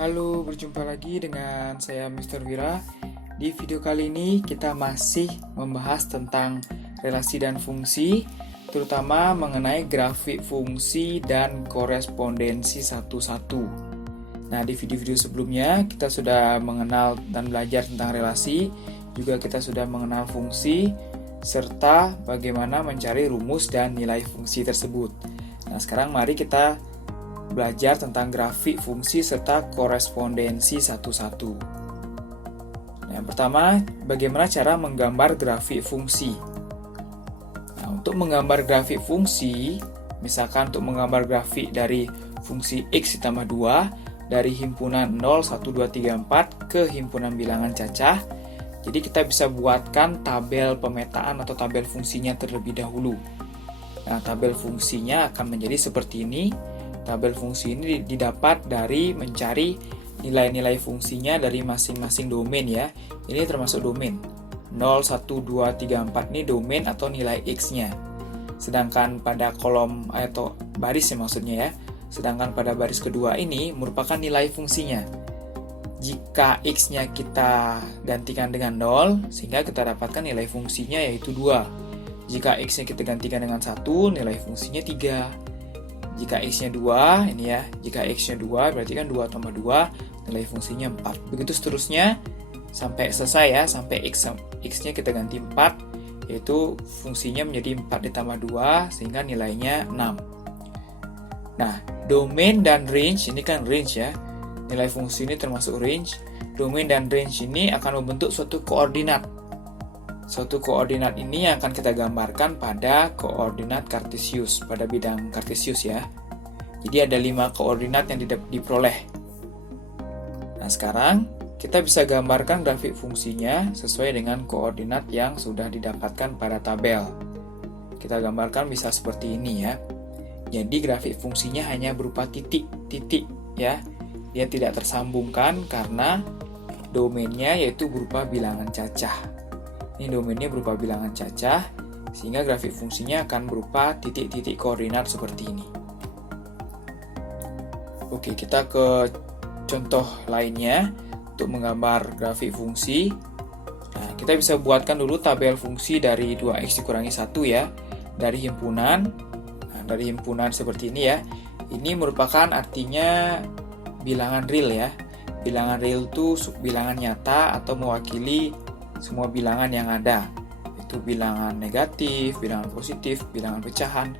Halo, berjumpa lagi dengan saya Mr. Wira. Di video kali ini kita masih membahas tentang relasi dan fungsi, terutama mengenai grafik fungsi dan korespondensi satu-satu. Nah, di video-video sebelumnya kita sudah mengenal dan belajar tentang relasi, juga kita sudah mengenal fungsi, serta bagaimana mencari rumus dan nilai fungsi tersebut. Nah, sekarang mari kita belajar tentang grafik fungsi serta korespondensi satu-satu. Nah, yang pertama, bagaimana cara menggambar grafik fungsi? Nah, untuk menggambar grafik fungsi, misalkan untuk menggambar grafik dari fungsi X ditambah 2 dari himpunan 0, 1, 2, 3, 4 ke himpunan bilangan cacah, jadi kita bisa buatkan tabel pemetaan atau tabel fungsinya terlebih dahulu. Nah, tabel fungsinya akan menjadi seperti ini. Tabel fungsi ini didapat dari mencari nilai-nilai fungsinya dari masing-masing domain ya. Ini termasuk domain. 0, 1, 2, 3, 4 ini domain atau nilai X-nya. Sedangkan pada kolom atau baris ya maksudnya ya. Sedangkan pada baris kedua ini merupakan nilai fungsinya. Jika X-nya kita gantikan dengan 0, sehingga kita dapatkan nilai fungsinya yaitu 2. Jika X-nya kita gantikan dengan 1, nilai fungsinya 3. Jika X-nya 2, ini ya, jika X-nya 2, berarti kan 2 tambah 2, nilai fungsinya 4. Begitu seterusnya, sampai selesai ya, sampai X-nya kita ganti 4, yaitu fungsinya menjadi 4 ditambah 2, sehingga nilainya 6. Nah, domain dan range, ini kan range ya, nilai fungsi ini termasuk range. Domain dan range ini akan membentuk suatu koordinat. Suatu koordinat ini akan kita gambarkan pada koordinat kartesius, pada bidang kartesius ya. Jadi ada 5 koordinat yang diperoleh. Nah, sekarang kita bisa gambarkan grafik fungsinya sesuai dengan koordinat yang sudah didapatkan pada tabel. Kita gambarkan bisa seperti ini ya. Jadi grafik fungsinya hanya berupa titik-titik ya. Dia tidak tersambungkan karena domainnya yaitu berupa bilangan cacah. Ini domainnya berupa bilangan cacah, sehingga grafik fungsinya akan berupa titik-titik koordinat seperti ini. Oke, kita ke contoh lainnya untuk menggambar grafik fungsi. Nah, kita bisa buatkan dulu tabel fungsi dari 2x dikurangi 1 ya, dari himpunan. Nah, dari himpunan seperti ini ya. Ini merupakan artinya bilangan real ya. Bilangan real itu bilangan nyata atau mewakili semua bilangan yang ada, itu bilangan negatif, bilangan positif, bilangan pecahan,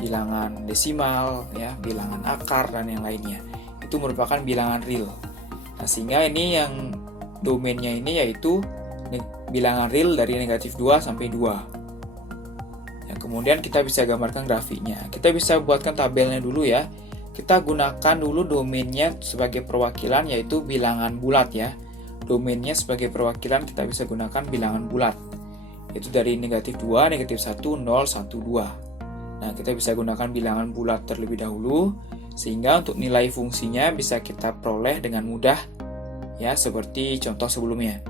bilangan desimal, ya, bilangan akar dan yang lainnya. Itu merupakan bilangan real. Nah, sehingga ini yang domainnya ini yaitu bilangan real dari negatif 2 sampai 2. Ya, kemudian kita bisa gambarkan grafiknya. Kita bisa buatkan tabelnya dulu ya. Kita gunakan dulu domainnya sebagai perwakilan yaitu bilangan bulat ya. Domainnya sebagai perwakilan kita bisa gunakan bilangan bulat, yaitu dari negatif 2, negatif 1, 0, 1, 2. Nah, kita bisa gunakan bilangan bulat terlebih dahulu, sehingga untuk nilai fungsinya bisa kita peroleh dengan mudah, ya seperti contoh sebelumnya.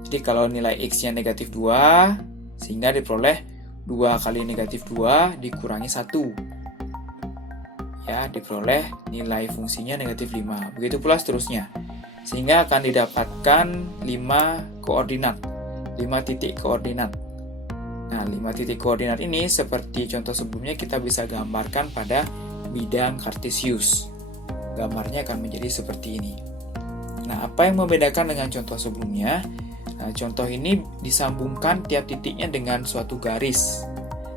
Jadi kalau nilai X-nya negatif 2, sehingga diperoleh 2 kali negatif 2 dikurangi 1. Ya, diperoleh nilai fungsinya negatif 5. Begitu pula seterusnya. Sehingga akan didapatkan 5 koordinat, 5 titik koordinat. Nah, 5 titik koordinat ini seperti contoh sebelumnya kita bisa gambarkan pada bidang kartesius. Gambarnya akan menjadi seperti ini. Nah, apa yang membedakan dengan contoh sebelumnya? Nah, contoh ini disambungkan tiap titiknya dengan suatu garis.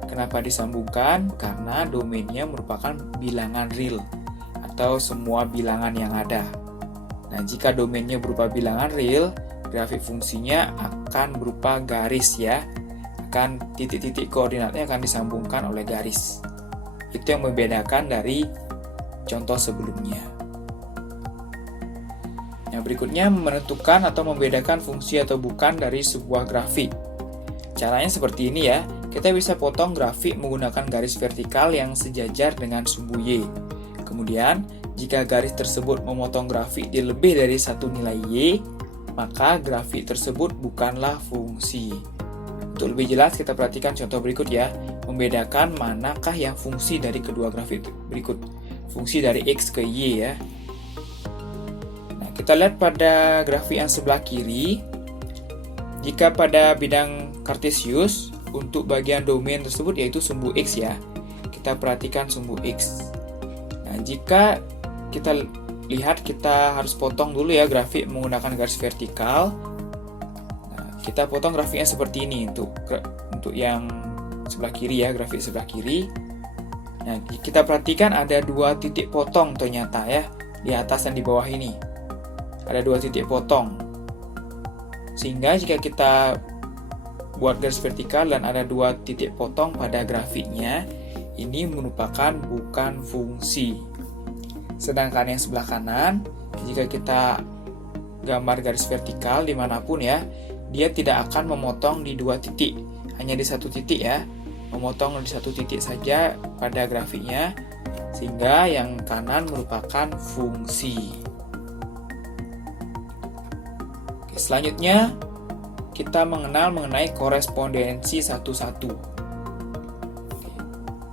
Kenapa disambungkan? Karena domainnya merupakan bilangan real atau semua bilangan yang ada. Nah, jika domainnya berupa bilangan real, grafik fungsinya akan berupa garis ya. Akan titik-titik koordinatnya akan disambungkan oleh garis. Itu yang membedakan dari contoh sebelumnya. Yang berikutnya menentukan atau membedakan fungsi atau bukan dari sebuah grafik. Caranya seperti ini ya. Kita bisa potong grafik menggunakan garis vertikal yang sejajar dengan sumbu Y. Kemudian, jika garis tersebut memotong grafik di lebih dari satu nilai Y, maka grafik tersebut bukanlah fungsi. Untuk lebih jelas, kita perhatikan contoh berikut ya. Membedakan manakah yang fungsi dari kedua grafik berikut. Fungsi dari X ke Y ya. Nah, kita lihat pada grafik yang sebelah kiri, jika pada bidang kartesius, untuk bagian domain tersebut yaitu sumbu X ya, kita perhatikan sumbu X. Nah, jika kita lihat, kita harus potong dulu ya grafik menggunakan garis vertikal. Nah, kita potong grafiknya seperti ini untuk yang sebelah kiri ya, grafik sebelah kiri. Nah, kita perhatikan ada 2 titik potong ternyata ya, di atas dan di bawah ini. Ada 2 titik potong. Sehingga jika kita buat garis vertikal dan ada 2 titik potong pada grafiknya, ini merupakan bukan fungsi. Sedangkan yang sebelah kanan, jika kita gambar garis vertikal dimanapun ya, dia tidak akan memotong di 2 titik, hanya di 1 titik ya. Memotong di 1 titik saja pada grafiknya, sehingga yang kanan merupakan fungsi. Oke, selanjutnya kita mengenal mengenai korespondensi satu-satu.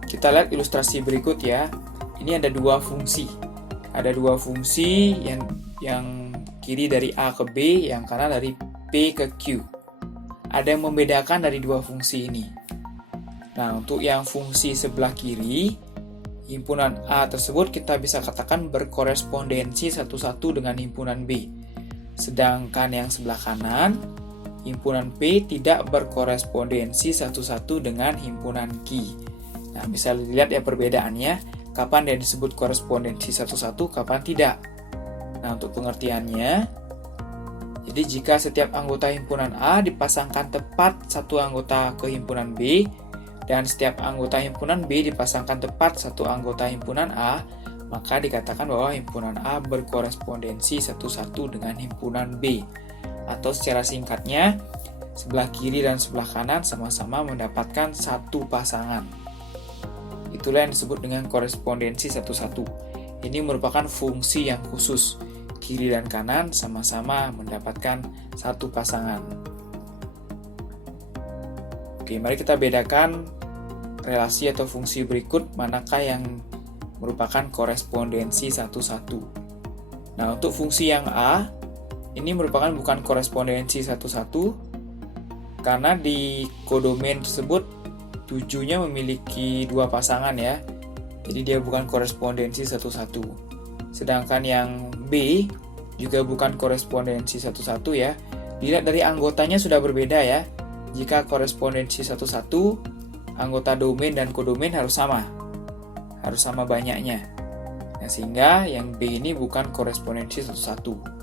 Kita lihat ilustrasi berikut ya. Ini ada 2 fungsi. Ada 2 fungsi yang kiri dari A ke B, yang kanan dari P ke Q. Ada yang membedakan dari 2 fungsi ini. Nah, untuk yang fungsi sebelah kiri, himpunan A tersebut kita bisa katakan berkorespondensi satu-satu dengan himpunan B. Sedangkan yang sebelah kanan, himpunan P tidak berkorespondensi satu-satu dengan himpunan Q. Nah, bisa lihat ya perbedaannya, kapan dia disebut korespondensi satu-satu, kapan tidak. Nah, untuk pengertiannya, jadi jika setiap anggota himpunan A dipasangkan tepat satu anggota ke himpunan B, dan setiap anggota himpunan B dipasangkan tepat satu anggota himpunan A, maka dikatakan bahwa himpunan A berkorespondensi satu-satu dengan himpunan B. Atau secara singkatnya, sebelah kiri dan sebelah kanan sama-sama mendapatkan satu pasangan. Itulah yang disebut dengan korespondensi satu-satu. Ini merupakan fungsi yang khusus. Kiri dan kanan sama-sama mendapatkan satu pasangan. Oke, mari kita bedakan relasi atau fungsi berikut manakah yang merupakan korespondensi satu-satu. Nah, untuk fungsi yang A, ini merupakan bukan korespondensi satu-satu, karena di kodomain tersebut 7-nya memiliki 2 pasangan ya. Jadi dia bukan korespondensi satu-satu. Sedangkan yang B juga bukan korespondensi satu-satu ya. Dilihat dari anggotanya sudah berbeda ya. Jika korespondensi satu-satu, anggota domain dan kodomain harus sama. Harus sama banyaknya. Nah, sehingga yang B ini bukan korespondensi satu-satu.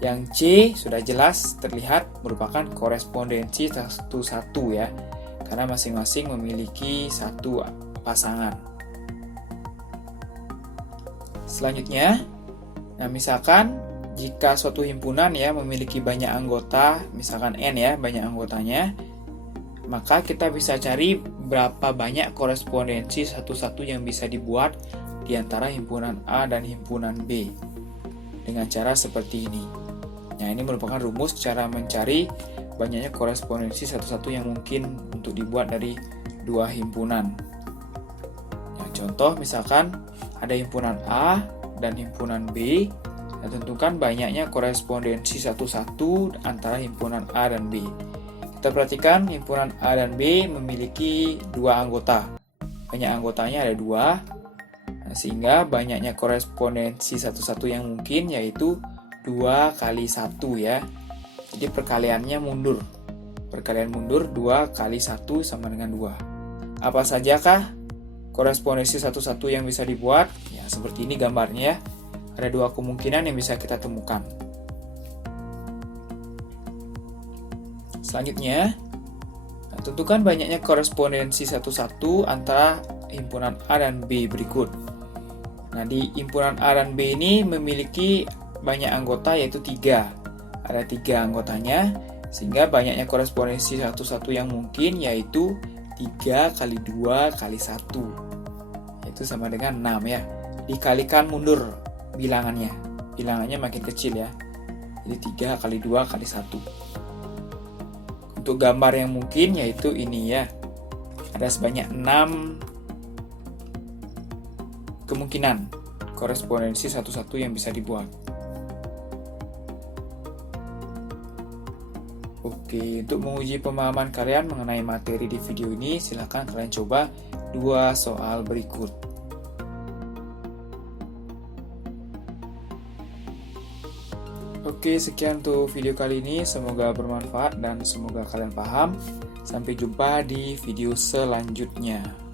Yang C sudah jelas terlihat merupakan korespondensi satu-satu ya. Karena masing-masing memiliki satu pasangan. Selanjutnya, nah misalkan jika suatu himpunan ya memiliki banyak anggota, misalkan N ya, banyak anggotanya, maka kita bisa cari berapa banyak korespondensi satu-satu yang bisa dibuat di antara himpunan A dan himpunan B. Dengan cara seperti ini. Nah, ini merupakan rumus cara mencari banyaknya korespondensi satu-satu yang mungkin untuk dibuat dari 2 himpunan. Nah, contoh misalkan ada himpunan A dan himpunan B, dan tentukan banyaknya korespondensi satu-satu antara himpunan A dan B. Kita perhatikan himpunan A dan B memiliki 2 anggota. Banyak anggotanya ada 2, nah, sehingga banyaknya korespondensi satu-satu yang mungkin yaitu 2 kali 1 ya. Jadi perkaliannya mundur. Perkalian mundur 2 kali 1 sama dengan 2. Apa sajakah korespondensi satu-satu yang bisa dibuat? Ya, seperti ini gambarnya ya. Ada 2 kemungkinan yang bisa kita temukan. Selanjutnya, tentukan banyaknya korespondensi satu-satu antara himpunan A dan B berikut. Nah, di himpunan A dan B ini memiliki banyak anggota yaitu 3. Ada 3 anggotanya, sehingga banyaknya korespondensi satu-satu yang mungkin yaitu 3 kali 2 kali 1. Itu sama dengan 6 ya. Dikalikan mundur bilangannya. Bilangannya makin kecil ya. Jadi 3 kali 2 kali 1. Untuk gambar yang mungkin yaitu ini ya. Ada sebanyak 6 kemungkinan korespondensi satu-satu yang bisa dibuat. Oke, untuk menguji pemahaman kalian mengenai materi di video ini, silahkan kalian coba 2 soal berikut. Oke, sekian untuk video kali ini. Semoga bermanfaat dan semoga kalian paham. Sampai jumpa di video selanjutnya.